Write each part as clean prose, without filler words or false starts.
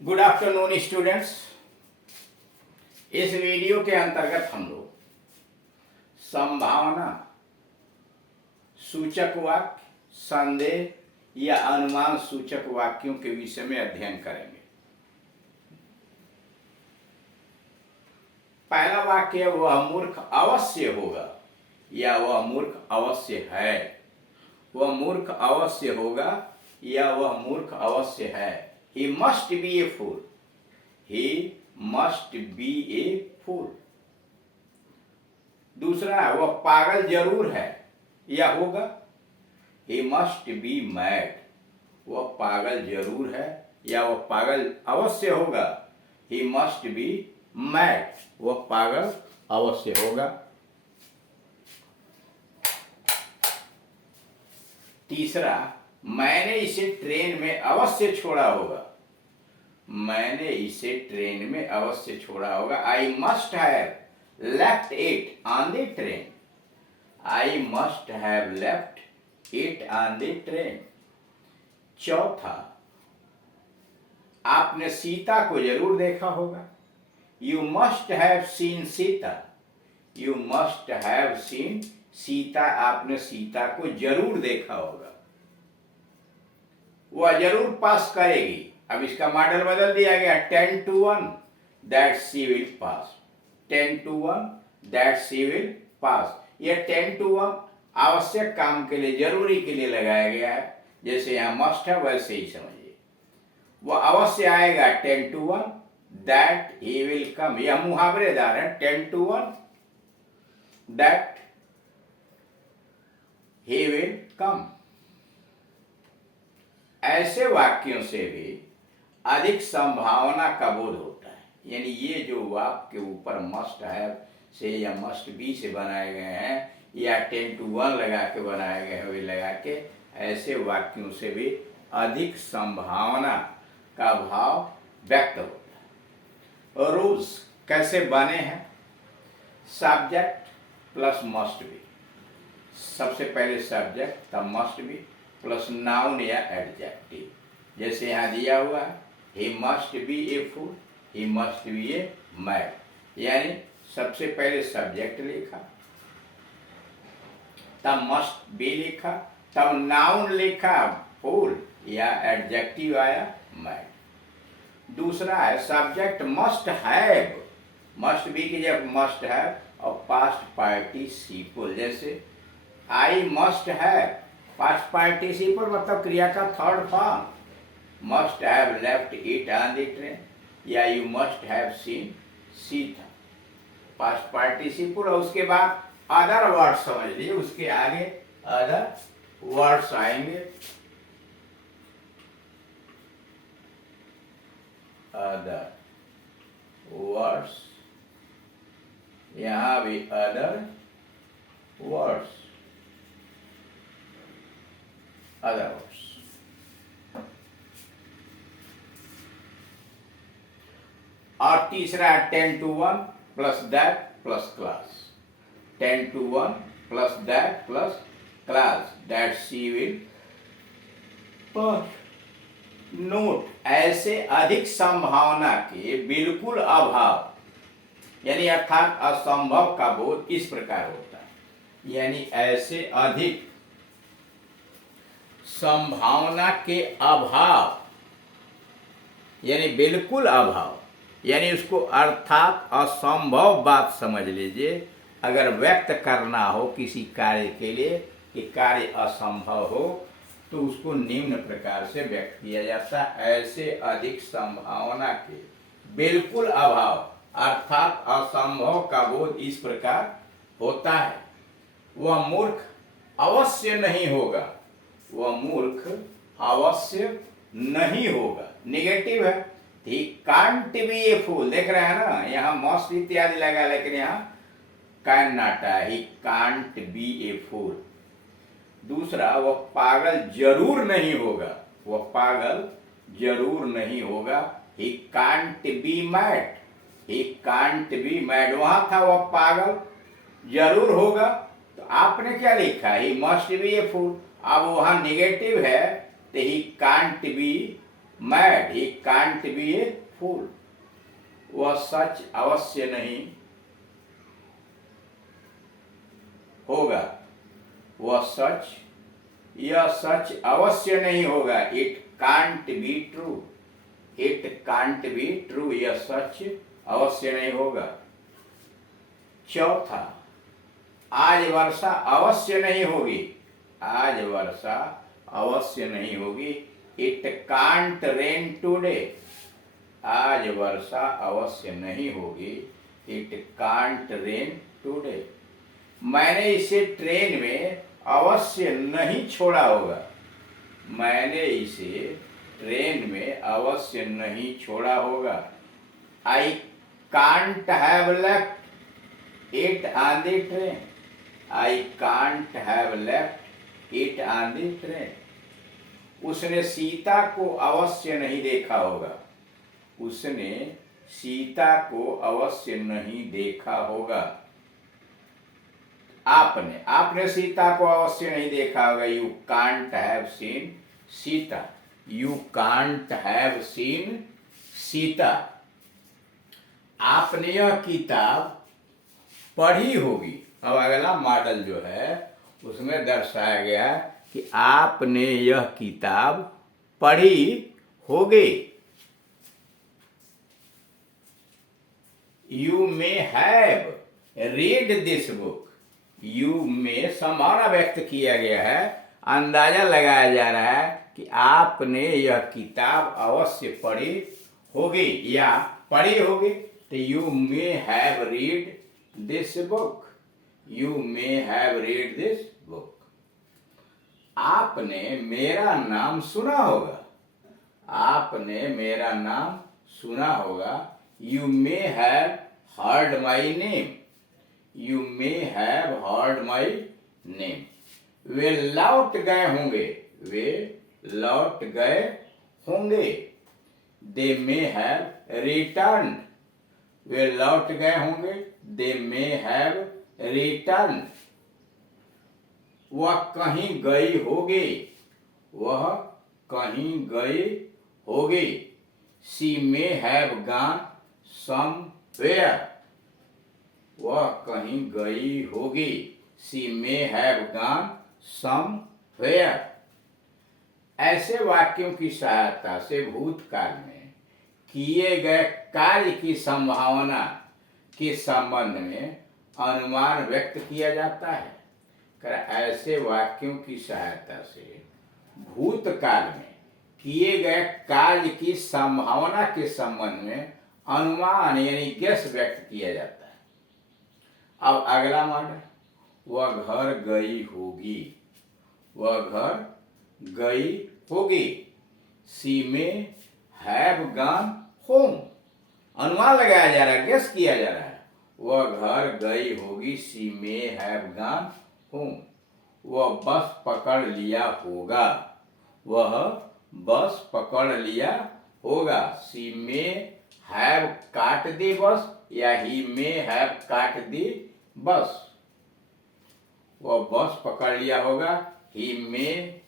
Good afternoon students. इस video के अंतर्गत हम लोग संभावना सूचक वाक्य, संदेह या अनुमान सूचक वाक्यों के विषय में अध्ययन करेंगे। पहला वाक्य, वह मूर्ख अवश्य होगा या वह मूर्ख अवश्य है। वह मूर्ख अवश्य होगा या वह मूर्ख अवश्य है। He must be a fool. He must be a fool. दूसरा, वह पागल जरूर है या होगा। He must be mad. वह पागल जरूर है या वह पागल अवश्य होगा। He must be mad. वह पागल अवश्य होगा। तीसरा, मैंने इसे ट्रेन में अवश्य छोड़ा होगा। मैंने इसे ट्रेन में अवश्य छोड़ा होगा। आई must have left it on the train. I must have left it on the train. चौथा, आपने सीता को जरूर देखा होगा। You must have seen Sita. You must have seen Sita. आपने सीता को जरूर देखा होगा। वह जरूर पास करेगी। अब इसका मॉडल बदल दिया गया, 10 to 1 that she will pass. 10 to 1 that she will pass. यह 10 to 1 आवश्यक काम के लिए, जरूरी के लिए लगाया गया है। जैसे यहाँ मस्ट है वैसे ही समझिए। वह अवश्य आएगा 10 to 1 that he will come. यह मुहावरेदार है, 10 to 1 that he will come. ऐसे वाक्यों से भी अधिक संभावना का बोध होता है। यानी ये जो वाक्य ऊपर मस्ट हैव से या मस्ट बी से बनाए गए हैं या 10 to 1 लगा के बनाए गए हैं, वे लगा के ऐसे वाक्यों से भी अधिक संभावना का भाव व्यक्त होता है। रूल्स कैसे बने हैं? Subject plus must be. सबसे पहले सब्जेक्ट, तब मस्ट बी, प्लस नाउन या एडजेक्टिव। जैसे यहाँ दिया हुआ है, he must be a fool, he must be a mad। यानी सबसे पहले सब्जेक्ट लिखा, तब मस्ट बी लिखा, तब नाउन लिखा फूल या एडजेक्टिव आया मैड। दूसरा है subject must have. Must be की जगह मस्ट हैव और पास्ट पार्टिसिपल। जैसे I must have, past participle मतलब क्रिया का third form. Must have left it on the train या you must have seen Sita, past participle. और उसके बाद अदर वर्ड्स समझ लीजिए, उसके आगे अदर वर्ड्स आएंगे। अदर वर्ड्स, यहां भी अदर वर्ड्स, अदर वर्ड्स। और तीसरा 10 to 1 plus that plus class. 10 to 1 plus that plus class, that she will pass. Note, ऐसे अधिक संभावना के बिल्कुल अभाव, यानी अर्थात असंभव का बोध इस प्रकार होता है। यानी ऐसे अधिक संभावना के अभाव, यानी बिल्कुल अभाव, यानी उसको अर्थात असंभव बात समझ लीजिए। अगर व्यक्त करना हो किसी कार्य के लिए कि कार्य असंभव हो, तो उसको निम्न प्रकार से व्यक्त किया जाता है, ऐसे अधिक संभावना के बिल्कुल अभाव अर्थात असंभव का बोध इस प्रकार होता है। वह मूर्ख अवश्य नहीं होगा। वह मूर्ख अवश्य नहीं होगा, निगेटिव है। He can't be a fool। देख रहे हैं ना, यहाँ मस्ट इत्यादि लगा, लेकिन यहाँ कैन नॉट है। He can't be a fool। दूसरा, वह पागल जरूर नहीं होगा। वह पागल जरूर नहीं होगा। He can't be mad। He can't be mad। वहां था वह पागल जरूर होगा, तो आपने क्या लिखा? He must be a fool। अब वहां निगेटिव है, तो he can't be mad, he can't be a fool. वह सच अवश्य नहीं होगा। वह सच, यह सच अवश्य नहीं होगा। It can't be true. It can't be true, यह सच अवश्य नहीं होगा। चौथा, आज वर्षा अवश्य नहीं होगी। आज वर्षा अवश्य नहीं होगी। It can't rain today. आज वर्षा अवश्य नहीं होगी। It can't rain today. मैंने इसे ट्रेन में अवश्य नहीं छोड़ा होगा। मैंने इसे ट्रेन में अवश्य नहीं छोड़ा होगा। I can't have left it on the train. I can't have left it on the train. उसने सीता को अवश्य नहीं देखा होगा। उसने सीता को अवश्य नहीं देखा होगा। आपने सीता को अवश्य नहीं देखा होगा। You can't have seen Sita. You can't have seen Sita. आपने यह किताब पढ़ी होगी। अब अगला मॉडल जो है उसमें दर्शाया गया कि आपने यह किताब पढ़ी होगी। You may have read this book. You में संभावना व्यक्त किया गया है, अंदाजा लगाया जा रहा है कि आपने यह किताब अवश्य पढ़ी होगी या पढ़ी होगी। तो you may have read this book. You may have read this book. आपने मेरा नाम सुना होगा। आपने मेरा नाम सुना होगा। You may have heard my name. You may have heard my name. वे लौट गए होंगे। वे लौट गए होंगे। दे मे हैव रिटर्न। वे लौट गए होंगे। दे मे हैव रिटर्न। वह कहीं गई होगी। वह कहीं गई होगी। She may have gone somewhere. वह कहीं गई होगी। She may have gone somewhere. ऐसे वाक्यों की सहायता से भूतकाल में किए गए कार्य की संभावना के संबंध में अनुमान व्यक्त किया जाता है। ऐसे वाक्यों की सहायता से भूतकाल में किए गए कार्य की संभावना के संबंध में अनुमान यानी गेस व्यक्त किया जाता है। अब अगला मॉडल, वह घर गई होगी। वह घर गई होगी। She may have gone home. अनुमान लगाया जा रहा है, गेस किया जा रहा है। वह घर गई होगी। She may have gone home. वह बस पकड़ लिया होगा। वह बस पकड़ लिया होगा। शी मे हैव काट दी बस या ही मे हैव काट दी बस। वह बस पकड़ लिया होगा। ही मे,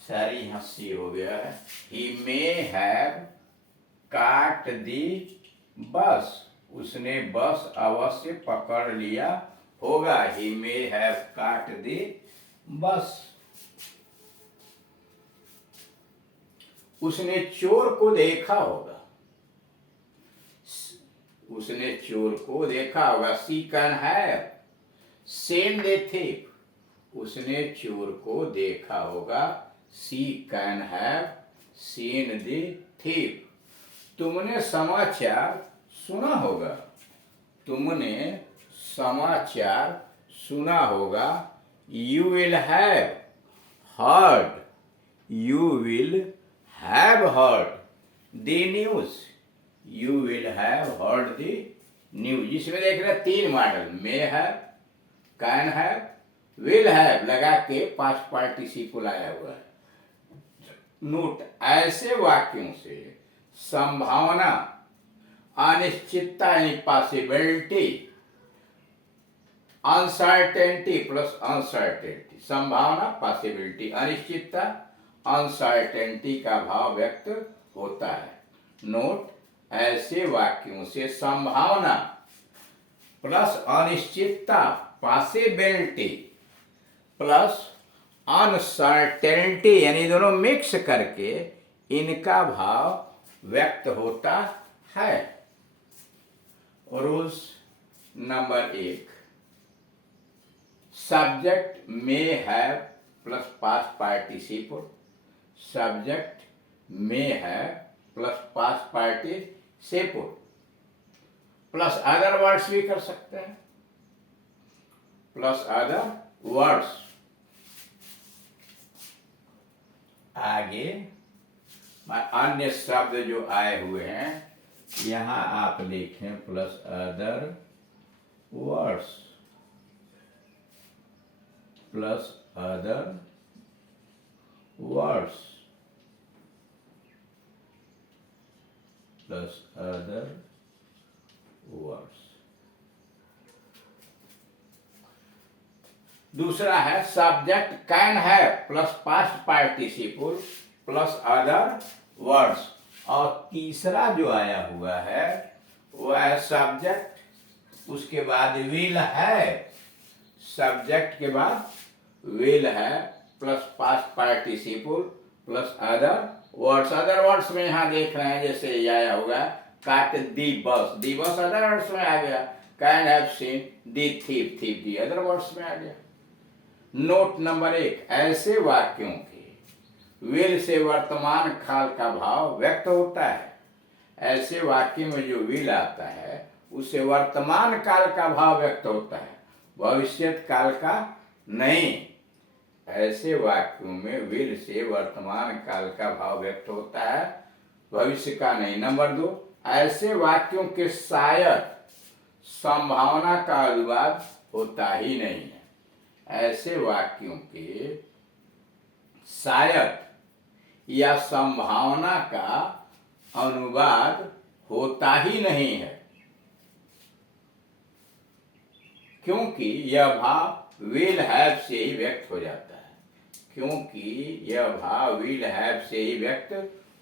सारी हंसी हो गया है। ही मे हैव काट दी बस। उसने बस अवश्य पकड़ लिया होगा। ही मे हैव काट दी बस। उसने चोर को देखा होगा। उसने चोर को देखा होगा। She can have seen the thief. उसने चोर को देखा होगा। She can have seen the thief. तुमने समाचार सुना होगा। तुमने समाचार सुना होगा। You will have heard. You will have heard the news. You will have heard the news. इसमें देख रहे तीन model, may have, can have, will have लगा के पास्ट पार्टिसिपल लाया हुआ है। नोट, ऐसे वाक्यों से संभावना, अनिश्चितता यानी पॉसिबिलिटी, अनसर्टेनिटी प्लस अनसर्टेनिटी, संभावना पॉसिबिलिटी, अनिश्चितता अनसर्टेनिटी का भाव व्यक्त होता है। नोट, ऐसे वाक्यों से संभावना प्लस अनिश्चितता पॉसिबिलिटी प्लस अनसर्टेनिटी यानी दोनों मिक्स करके इनका भाव व्यक्त होता है। Rules number 1, subject may have plus past participle, subject may have plus past participle plus other words भी कर सकते हैं, प्लस अदर वर्ड्स। आगे अन्य शब्द जो आए हुए हैं यहां आप लिखें plus other words, plus other words, plus other words. दूसरा है subject can have plus past participle plus other words. और तीसरा जो आया हुआ है वह है सब्जेक्ट, उसके बाद विल है, सब्जेक्ट के बाद विल है plus past participle plus other words. Other words में यहाँ देख रहे हैं जैसे ये आया होगा काट दी बस, दी बस अदर वर्ड्स में आ गया। Can have seen the thief, thief the other words में आ गया। नोट नंबर 1, ऐसे वाक्यों के विल से वर्तमान काल का भाव व्यक्त होता है। ऐसे वाक्य में जो विल आता है उससे वर्तमान काल का भाव व्यक्त होता है, भविष्यत काल का नहीं। ऐसे वाक्यों में विल से वर्तमान काल का भाव व्यक्त होता है, भविष्य का नहीं। नंबर 2, ऐसे वाक्यों के शायद संभावना का अनुवाद होता ही नहीं है। ऐसे वाक्यों के शायद या संभावना का अनुवाद होता ही नहीं है, क्योंकि यह भाव विल हैव से ही व्यक्त हो जाता है, क्योंकि यह भाव विल हैव से ही व्यक्त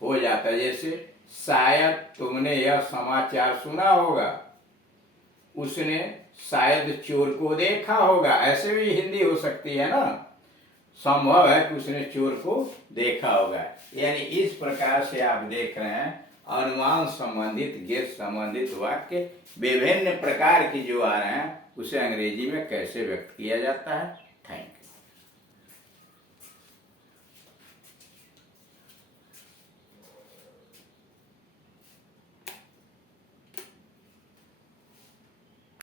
हो जाता है। जैसे शायद तुमने यह समाचार सुना होगा, उसने शायद चोर को देखा होगा, ऐसे भी हिंदी हो सकती है ना। संभव है कि उसने चोर को देखा होगा। यानी इस प्रकार से आप देख रहे हैं अनुमान संबंधित गेस संबंधित वाक्य विभिन्न प्रकार के जो आ रहे हैं उसे अंग्रेजी में कैसे व्यक्त किया जाता है।